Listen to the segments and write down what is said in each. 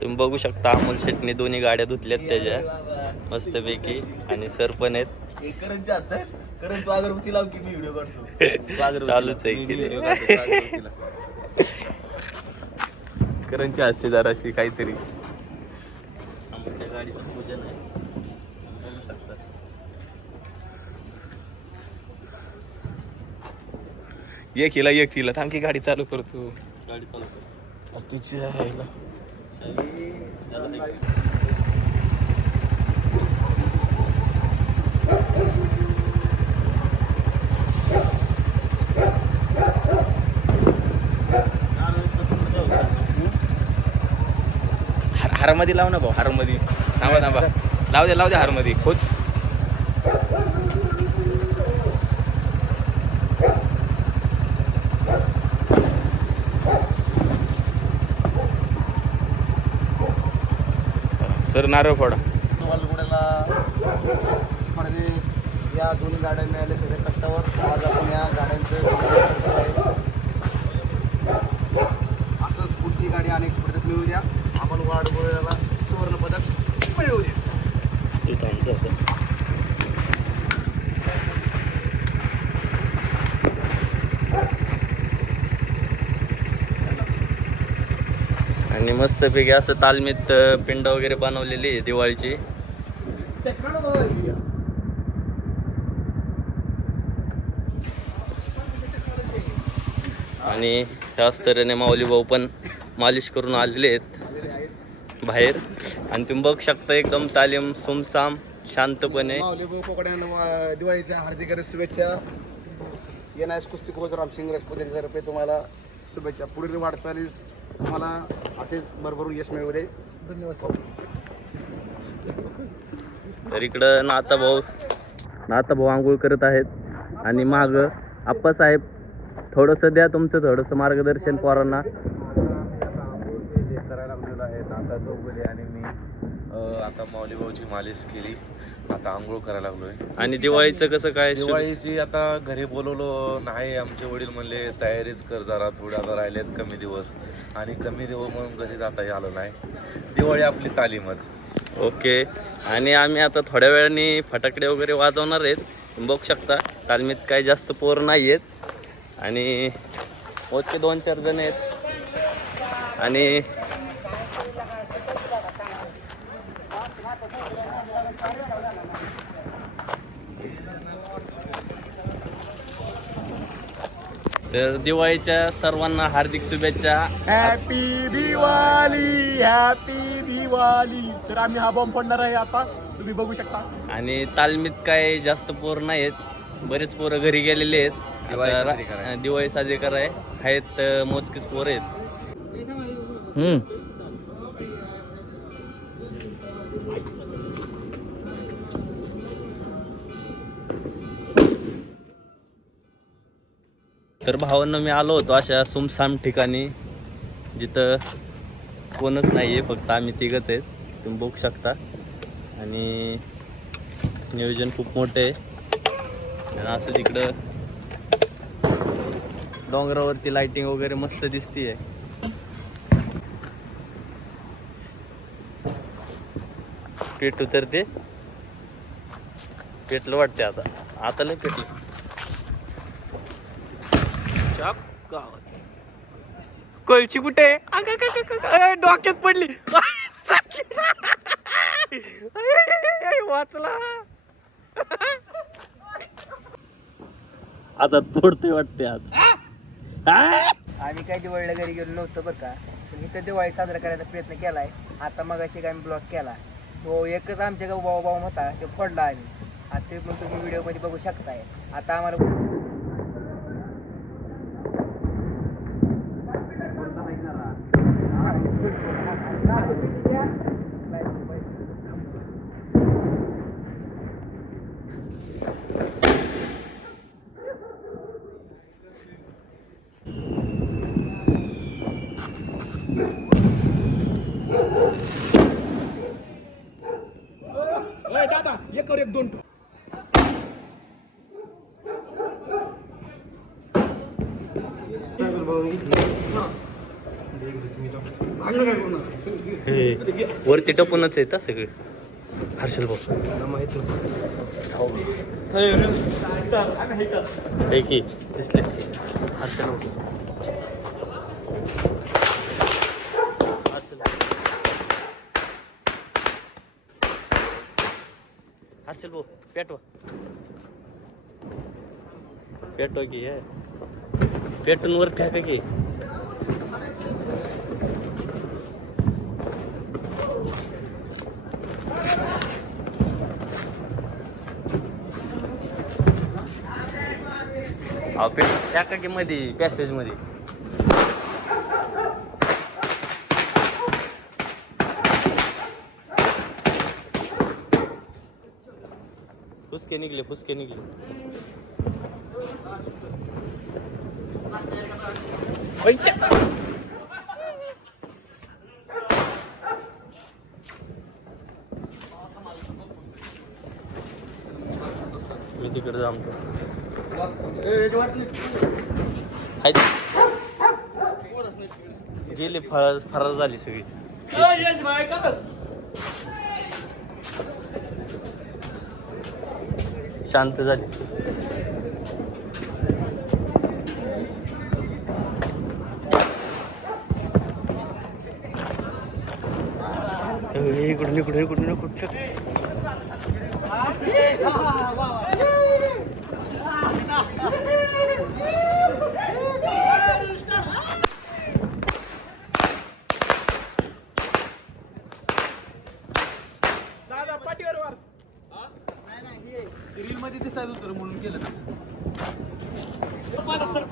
तुम्ही बघू शकता अमोल शेटने दोन्ही गाड्या धुतल्यात त्याच्या. मस्तपैकी. आणि सर पण आहेत. चालूच आहे की करंजी असते जराशी काहीतरी. आमच्या गाडीचं पूजन आहे. बघू शकता. ये केला ये केला थांब की गाडी चालू करतो. गाडी चालू कर. तिच्या हारमध्ये लाव ना भाऊ हारमध्ये थांबा थांबा. लाव दे लाव दे हारमध्ये खोच. सर नारळ फोडा. मध्ये या दोन्ही गाड्या मिळाल्या त्याच्या कष्टावर. आज आपण या गाड्यांचं. असंच पुढची गाडी अनेक स्पर्धेत मिळू द्या आपण वाडगुड्याला सुवर्ण पदक मिळवू द्या तू थांब सध्या. आणि मस्तपैकी असं तालमीत पिंड वगैरे बनवलेली आहे दिवाळीची. आणि ह्याच तऱ्हेने माऊली भाऊ पण मालिश करून आलेले आहेत बाहेर. आणि तुम्ही बघू शकता एकदम तालीम सुमसाम शांतपणे. माऊली भाऊ दिवाळीच्या हार्दिक शुभेच्छा. येणाऱ्या कुस्ती कोच रामसिंग राजपूत यांच्यातर्फे तुम्हाला शुभेच्छा पुढील वाटचालीस तुम्हाला असेच भरभरून यश मिळवू दे. धन्यवाद तर इकडं नाता भाऊ नाता भाऊ आंघोळ करत आहेत. आणि माग आप्पासाहेब थोडंसं द्या तुमचं थोडंसं मार्गदर्शन पोरांना. करायला लागलेलो आहे. आता चौगले आणि मी. आता माऊली भाऊची मालिश केली. आता आंघोळ करायला लागलोय. आणि दिवाळीचं कसं काय दिवाळीची आता घरी बोलवलो नाही आमचे वडील म्हणले तयारीच कर जरा थोडे आता राहिलेत कमी दिवस. आणि कमी दिवस म्हणून घरी जाताही आलं नाही. दिवाळी आपली तालीमच. ओके. आणि आम्ही आता थोड्या वेळाने फटाकडे वगैरे वाजवणार आहेत. बघू शकता तालमीत काही जास्त पोर नाही आहेत. आणि मोजके दोन चार जण आहेत. आणि तर दिवाळीच्या सर्वांना हार्दिक शुभेच्छा. हॅपी दिवाळी हॅपी दिवाळी तर आम्ही हा बॉम्ब फोडणार आहे आता. तुम्ही बघू शकता. आणि तालमीत काय जास्त पोर नाहीत बरेच पोरं घरी गेलेले आहेत. दिवाळी आता साजरी दिवाळी कराय आहेत अं, मोजकेच पोर आहेत. हम्म. तर भावांना मी आलो होतो अशा सुमसाम ठिकाणी जिथं कोणच नाही आहे फक्त आम्ही तिघच आहेत. तुम्ही बघू शकता. आणि नियोजन खूप मोठं आहे. आणि असंच इकडं डोंगरावरती लाइटिंग वगैरे मस्त दिसतीये. पेट उतरते पेटलं वाटते आता. आता लय पेटलं. गावात कळची कुठे? डोक्यात पडली. वाचला. आता पडतोय वाटते आज. आम्ही काही दिवाळीला घरी गेलो नव्हतं बरं का. पण इथं दिवाळी साजरा करायचा प्रयत्न केलाय. आता मग अशी आम्ही ब्लॉक केला. तो एकच आमच्या गाव भाऊ भाऊ होता तो पडला आम्ही. आता ते पण तुम्ही व्हिडिओमध्ये बघू शकताय. आता आम्हाला कर एक दोन वरती टपूनच आहे हा सगळे. हर्षल भाऊ. माहीत की दिसले. हर्षल भाऊ हर्षल हर्षल भाऊ पेटवा. पेटवा की हे. पेटून वर फेका की? अहो पेट फेका की मध्ये पॅसेजमध्ये फुसके निघले फुसके निघले. मी तिकडे जामतो गेले फरार फरार झाली सगळी. शांत झाली. ए, इकडून इकडून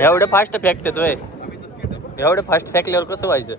एवढं फास्ट फेकते तोय एवढं फास्ट फेकल्यावर कसं व्हायचं?